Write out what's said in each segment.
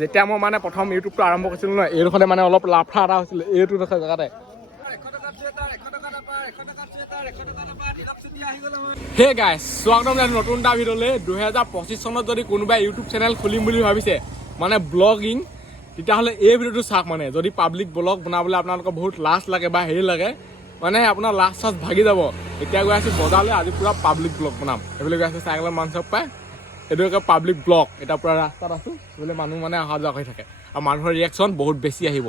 যেতিয়া মই মানে প্ৰথম ইউটিউবটো আৰম্ভ কৰিছিলোঁ নহয়, এইডোখৰতে মানে অলপ লাফা এটা হৈছিলে এইটো জেগাতে। হে গাইছ, স্বাগতম নতুন এটা ভিডিঅ'লৈ। 2025 চনত যদি কোনোবাই ইউটিউব চেনেল খুলিম বুলি ভাবিছে মানে ব্লগিং, তেতিয়াহ'লে এই ভিডিঅ'টো চাওক। মানে যদি পাব্লিক ব্লগ বনাবলৈ আপোনালোকৰ বহুত লাজ লাগে বা হেৰি লাগে, মানে আপোনাৰ লাজ চাজ ভাগি যাব। এতিয়া গৈ আছোঁ বজাৰলৈ, আজি পূৰা পাব্লিক ব্লগ বনাম। সেইবিলাক গৈ আছে চাইকেলৰ মানুহ চব পায়, এইটো একে পাব্লিক ব্লগ। এতিয়া পূৰা ৰাস্তাত আছোঁ, বোলে মানুহ মানে অহা যোৱা কৰি থাকে আৰু মানুহৰ ৰিয়েকশ্যন বহুত বেছি আহিব।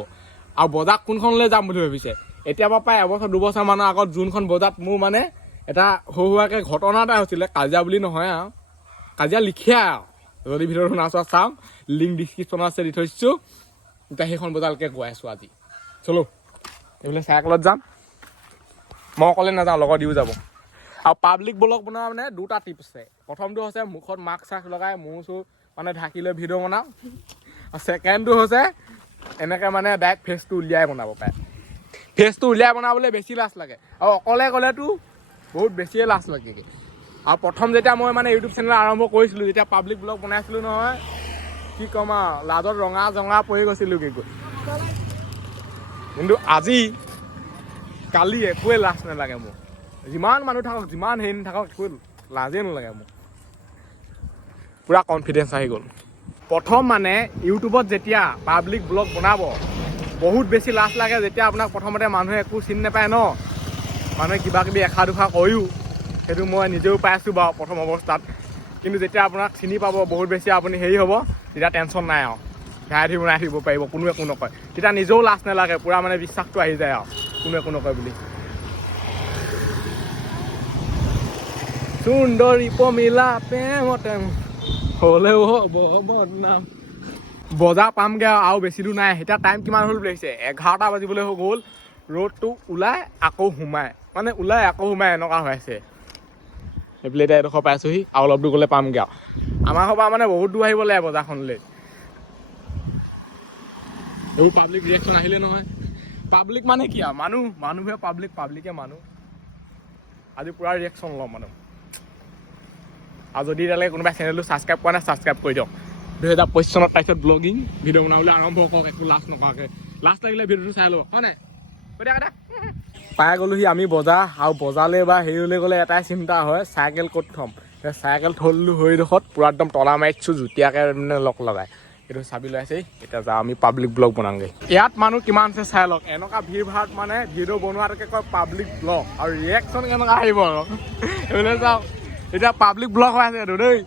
আৰু বজাৰ কোনখনলৈ যাম বুলি ভাবিছে? এতিয়া পৰা প্ৰায় এবছৰ দুবছৰ মানৰ আগত যোনখন বজাৰত মোৰ মানে এটা সৰু সুৰাকৈ ঘটনা এটা হৈছিলে, কাজিয়া বুলি নহয় আৰু কাজিয়া লিখিয়া আৰু। যদি ভিডিঅ'টো নাচোৱা চাওঁ, লিংক ডিছক্ৰিপশ্যনত আছে, দি থৈছোঁ। এতিয়া সেইখন বজাৰলৈকে গৈ আছোঁ আজি। চলো এইফালে চাইকেলত যাম, মই অকলে নাযাওঁ, লগত দিও যাব। আৰু পাব্লিক ব্লগ বনোৱা মানে দুটা টিপছ আছে। প্ৰথমটো হৈছে মুখত মাস্ক চাস্ক লগাই মূৰ চুৰ মানে ঢাকি লৈ ভিডিঅ' বনাওঁ। আৰু ছেকেণ্ডটো হৈছে এনেকৈ মানে ডাইৰেক্ট ফেচটো উলিয়াই বনাব পাৰে। ফেচটো উলিয়াই বনাবলৈ বেছি লাজ লাগে, আৰু অকলে গ'লেতো বহুত বেছিয়ে লাজ লাগেগৈ। আৰু প্ৰথম যেতিয়া মই মানে ইউটিউব চেনেল আৰম্ভ কৰিছিলোঁ, যেতিয়া পাব্লিক ব্লগ বনাইছিলোঁ নহয়, কি ক'ম আৰু লাজত ৰঙা জঙা পৰি গৈছিলোঁ কি গৈ। কিন্তু আজি কালি একোৱে লাজ নালাগে মোৰ। যিমান মানুহ থাকক, যিমান হেৰি নাথাকক, একো লাজেই নালাগে মোৰ। পূৰা কনফিডেঞ্চ আহি গ'ল। প্ৰথম মানে ইউটিউবত যেতিয়া পাব্লিক ব্লগ বনাব বহুত বেছি লাজ লাগে। যেতিয়া আপোনাক প্ৰথমতে মানুহে একো চিনি নাপায় ন, মানুহে কিবা কিবি এষাৰ দুষাৰ কয়ো, সেইটো মই নিজেও পাইছোঁ বাৰু প্ৰথম অৱস্থাত। কিন্তু যেতিয়া আপোনাক চিনি পাব বহুত বেছি, আপুনি হেৰি হ'ব, তেতিয়া টেনশ্যন নাই আৰু ঘাই বনাই থাকিব পাৰিব, কোনো একো নকয়। তেতিয়া নিজেও লাজ নালাগে, পূৰা মানে বিশ্বাসটো আহি যায় আৰু কোনো একো নকয় বুলি। সুন্দৰী পমিলা প্ৰেমতে হ'লেও হ'ব বদনাম। বজাৰ পামগৈ আৰু বেছি দূৰ নাই। এতিয়া টাইম কিমান হ'ল বুলি লাগিছে? 11টা বাজিবলৈ হৈ গ'ল। ৰ'দটো ওলাই আকৌ সোমাই, মানে ওলাই আকৌ সোমাই এনেকুৱা হৈ আছে। সেইফালে এতিয়া এডোখৰ পাইছোঁহি, আৰু অলপ দূৰ গ'লে পামগৈ আৰু। আমাৰ ঘৰৰ পৰা মানে বহুত দূৰ আহিব লাগে বজাৰখনলৈ। এইবোৰ পাব্লিক ৰিয়েকশ্যন আহিলে নহয়। পাব্লিক মানে কি আৰু মানুহে পাব্লিক, পাব্লিকে মানুহ। আজি পূৰা ৰিয়েকশ্যন ল'ম মানুহ। আৰু যদি এতিয়ালৈকে কোনোবাই চেনেলটো ছাবস্ক্ৰাইব কৰা নাই, ছাবস্ক্ৰাইব কৰি দিয়ক। 2025 চনত তাৰপিছত ব্লগিং ভিডিঅ' বনাবলৈ আৰম্ভ কৰক, একো লাজ নকৰাকৈ। লাজ লাগিলে ভিডিঅ'টো চাই লওক, হয় নাই? পাই গ'লোহি আমি বজাৰ। আৰু বজাৰলৈ বা হেৰিলৈ গ'লে এটাই চিন্তা হয়, চাইকেল ক'ত থ'ম। চাইকেল থ'লোঁ সেইডোখৰত, পূৰা একদম তলা মাৰি দিছোঁ জুতীয়াকৈ মানে লক লগাই। এইটো চাবি লৈ আছেই। এতিয়া যাওঁ আমি পাব্লিক ব্লগ বনাওঁগৈ। ইয়াত মানুহ কিমান আছে চাই লওক। এনেকুৱা ভিৰ ভাৰত মানে ভিডিঅ' বনোৱাটোকে কয় পাব্লিক ব্লগ। আৰু ৰিয়েকশ্যন কেনেকুৱা আহিব আৰু এইবিলাক চাওক। এতিয়া পাব্লিক ব্লগ হৈ আছে এইটো দেই।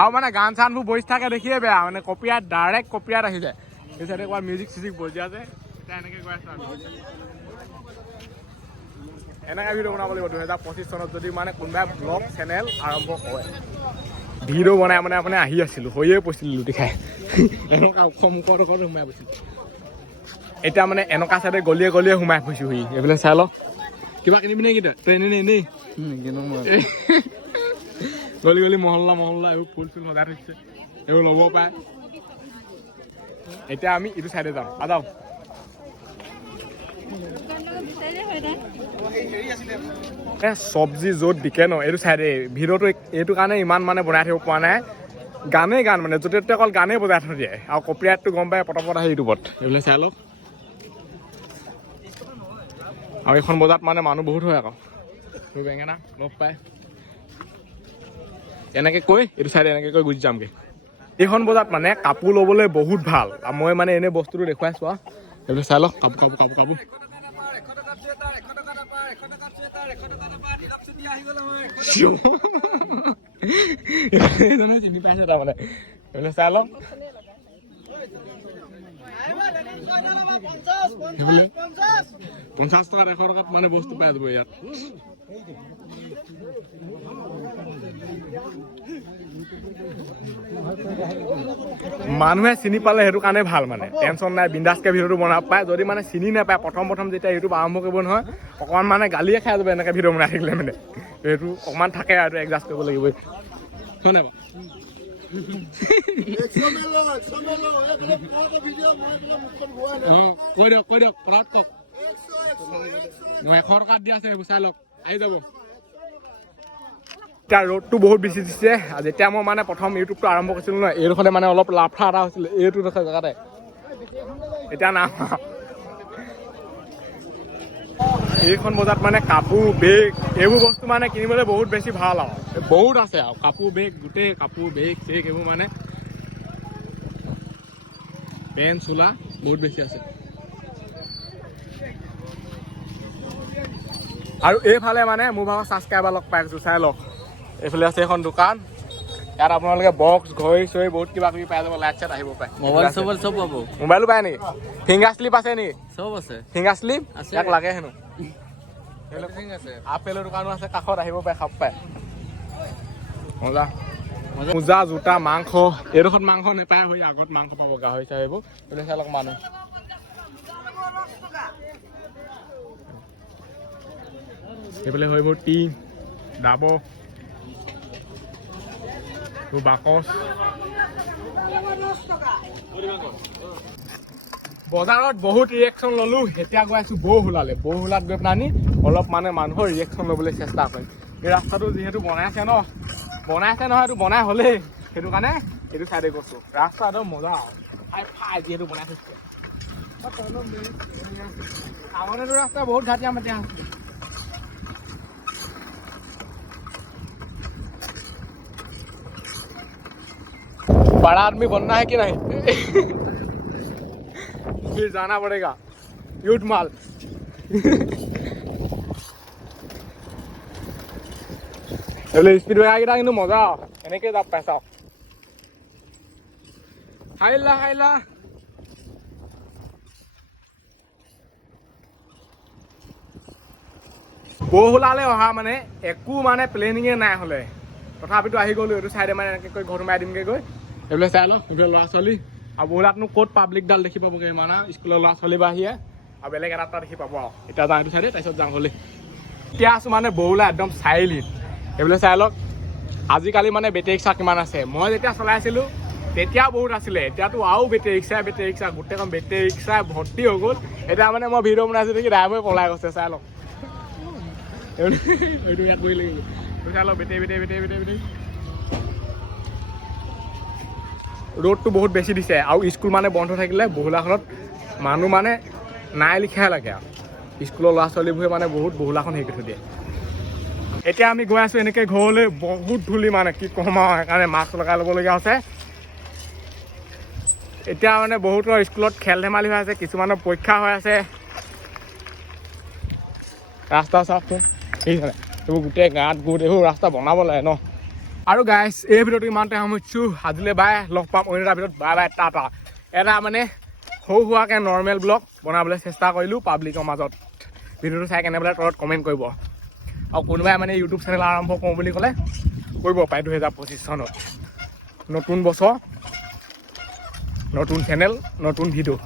আৰু মানে গান চানবোৰ বজি থাকে দেখিয়ে বেয়া, মানে কপিৰাইট, ডাইৰেক্ট কপিৰাইট আহি যায়। এই চাইডে ক'ৰবাত মিউজিক চিউজিক বজি আছে। এতিয়া এনেকৈ গৈ আছোঁ আমি। এনেকৈ ভিডিঅ' বনাব লাগিব 2025 চনত যদি মানে কোনোবাই ব্লগ চেনেল আৰম্ভ কৰে। ভিডিঅ' বনাই মানে আপুনি আহি আছিলোঁ, হৈয়ে পৰিছিলোঁ লুটি খাই। এনেকুৱা ওখ মুখত সোমাই পৰিছিলোঁ। এতিয়া মানে এনেকুৱা চাইডে গলিয়ে গলিয়ে সোমাই ফুৰিছোঁহি। এইবিলাক চাই লওক। কিবা কিনিবি নে কি তই এনেই গলি গলি মহল্লা এইবোৰ ফুল চুল সজাই থৈছে, এইবোৰ ল'ব পাৰে। এতিয়া আমি এইটো চাইডে যাম। যাওঁ। চব্জি য'ত বিকে ন, এইটো চাইডে ভিডিঅ'টো এইটো কাৰণে ইমান মানে বনাই থাকিব পৰা নাই। গান মানে য'তে ত'তে অকল গানেই বজাই থৈ দিয়ে। আৰু কপিৰাইটটো গম পায় পটাপট আহে ইউটিউবত। এইবিলাক চাই লওক। আৰু এইখন বজাৰত মানে মানুহ বহুত হয় আকৌ, বেঙেনা লগ পায়। এনেকৈ কৈ এইটো চাইডে এনেকৈ কৈ গুচি যামগৈ। এইখন বজাৰত মানে কাপোৰ ল'বলৈ বহুত ভাল। আৰু মই মানে এনেই বস্তুটো দেখুৱাইছোঁ আৰু এইবিলাক চাই লওক। কাপোৰ চিনি পাইছে তাৰমানে। এইবিলাক চাই লওক। 50 টকাত 100 টকাত মানে বস্তু পাই যাব ইয়াত। মানুহে চিনি পালে সেইটো কাৰণে ভাল, মানে টেনশ্যন নাই, বিন্দাছকৈ ভিডিঅ'টো বনাব পাৰে। যদি মানে চিনি নাপায় প্ৰথম যেতিয়া ইউটিউব আৰম্ভ কৰিব নহয়, অকণমান মানে গালিয়ে খাই যাব এনেকৈ ভিডিঅ' বনাই থাকিলে। মানে সেইটো অকণমান থাকে আৰু এডজাষ্ট কৰিব লাগিবই, হয় নাই বাৰু? কৈ দিয়ক পৰাত কওক। 100 টকাত দি আছে, এইবোৰ চাই লওক, আহি যাব। এতিয়া ৰ'দটো বহুত বেছি দিছে। যেতিয়া মই মানে প্ৰথম ইউটিউবটো আৰম্ভ কৰিছিলোঁ নহয়, এইডোখৰতে মানে অলপ লাফৰা এটা হৈছিলে, এইটো ডোখৰ জেগাতে। এতিয়া না এইখন বজাৰত মানে কাপোৰ বেগ এইবোৰ বস্তু মানে কিনিবলৈ বহুত বেছি ভাল আৰু বহুত আছে আৰু কাপোৰ বেগ গোটেই কাপোৰ বেগ চেগ এইবোৰ মানে পেন চোলা বহুত বেছি আছে। আৰু এইফালে মানে মোৰ ভাগৰ ছাবস্ক্ৰাইবাৰ লগ পাই আছোঁ, চাই লওক। এইফালে আছে এখন দোকান, ইয়াত আপোনালোকে বক্স ঘড়ী চড়ী বহুত কিবা কিবি পাই যাব, লাইট চাইট আহিব পাৰে। মোবাইল চোবাইল চব পাব। মোবাইলো পায় নেকি? ফিংগাৰ শ্লিপ আছে নেকি? চব আছে। ফিংগাৰ শ্লিপ ইয়াক লাগে হেনো। আছে আপেলৰ দোকানো আছে কাষত, আহিব পাৰে খাব পাৰে। মজা মোজা জোতা মাংস এইডোখৰত মাংস নেপায়, হৈ আগত মাংস পাব গাহৰি চাহৰি এইবোৰ চাই লওক মানুহ। এইফালে হৈ গ'ল টিং ডাবৰ বাকচ। বজাৰত বহুত ৰিয়েকশ্যন ললো, এতিয়া গৈ আছো বৌহোলালে। বৌহোলাত গৈ পেলাই অলপ মানে মানুহৰ ৰিয়েকশ্যন ল'বলৈ চেষ্টা কৰিম। এই ৰাস্তাটো যিহেতু বনাইছে নহয়, এইটো বনাই হ'লেই, সেইটো কাৰণে এইটো চাইডে গৈছো। ৰাস্তা একদম মজা ফাই যিহেতু বনাই থৈছে। আগতেতো ৰাস্তা বহুত ঘাটিয়া মাটিয়া আছে। बड़ा आदमी बनना है कि नहीं? फिर जाना पड़ेगा यूट माल। स्पीड ब्रेकर কিন্তু মজা এনেকে যাব পেছা। হাইলা হাইলা বৌহোলালে অহা মানে একো মানে প্লেনিঙে নাই হ'লে, তথাপিতো আহি গ'লো। এইটো চাইডে মানে এনেকৈ ঘৰ সোমাই দিমগৈ গৈ। এইফালে চাই লওক, এইফালে ল'ৰা ছোৱালী আৰু বৌহোলাতনো ক'ত পাব্লিকডাল দেখি পাবগৈ মানে স্কুলৰ ল'ৰা ছোৱালী বা আহিয়ে আৰু বেলেগ এটা দেখি পাব আৰু। এতিয়া যাওঁ এইটো চাইডে, তাৰপিছত যাওঁ হ'লে। এতিয়া আছোঁ মানে বৌহোলা একদম চাৰিআলিত। এইফালে চাই লওক, আজিকালি মানে বেটেৰী ৰিক্সা কিমান আছে। মই যেতিয়া চলাইছিলোঁ তেতিয়া বহুত আছিলে, এতিয়াতো আৰু বেটেৰী ৰিক্সা গোটেইখন বেটেৰী ৰিক্সা ভৰ্তি হৈ গ'ল। এতিয়া মানে মই ভিডিঅ' বনাইছোঁ দেখি ড্ৰাইভাৰে পলাই গৈছে, চাই লওক। এইটো ইয়াত বহি লাগিব, চাই লওক বেটেৰী। ৰ'দটো বহুত বেছি দিছে আৰু স্কুল মানে বন্ধ থাকিলে বৌহোলাখনত মানুহ মানে নাই লিখাই লাগে আৰু স্কুলৰ ল'ৰা ছোৱালীবোৰে মানে বহুত বৌহোলাখন হেৰি কৰি থৈ দিয়ে। এতিয়া আমি গৈ আছোঁ এনেকৈ ঘৰলৈ, বহুত ধূলি মানে কি ক'ম আৰু, সেইকাৰণে মাস্ক লগাই ল'বলগীয়া হৈছে। এতিয়া মানে বহুতৰ স্কুলত খেল ধেমালি হৈ আছে, কিছুমানৰ পৰীক্ষা হৈ আছে। ৰাস্তা চাওকচোন, এইবোৰ গোটেই গাঁত গোট এইবোৰ ৰাস্তা বনাব লাগে ন। আৰু গাইজ এই ভিডিঅ'টো ইমানতে সামৰিছোঁ। আজিলৈ বাই, লগ পাম অন্য এটা ভিডিঅ'ত। বাই টাটা। এটা মানে সৰু সুৰাকৈ নৰ্মেল ব্লগ বনাবলৈ চেষ্টা কৰিলোঁ পাব্লিকৰ মাজত। ভিডিঅ'টো চাই কেনে বোলে তলত কমেণ্ট কৰিব। আৰু কোনোবাই মানে ইউটিউব চেনেল আৰম্ভ কৰোঁ বুলি ক'লে কৰিব পাৰে 2025 চনত। নতুন বছৰ, নতুন চেনেল, নতুন ভিডিঅ'।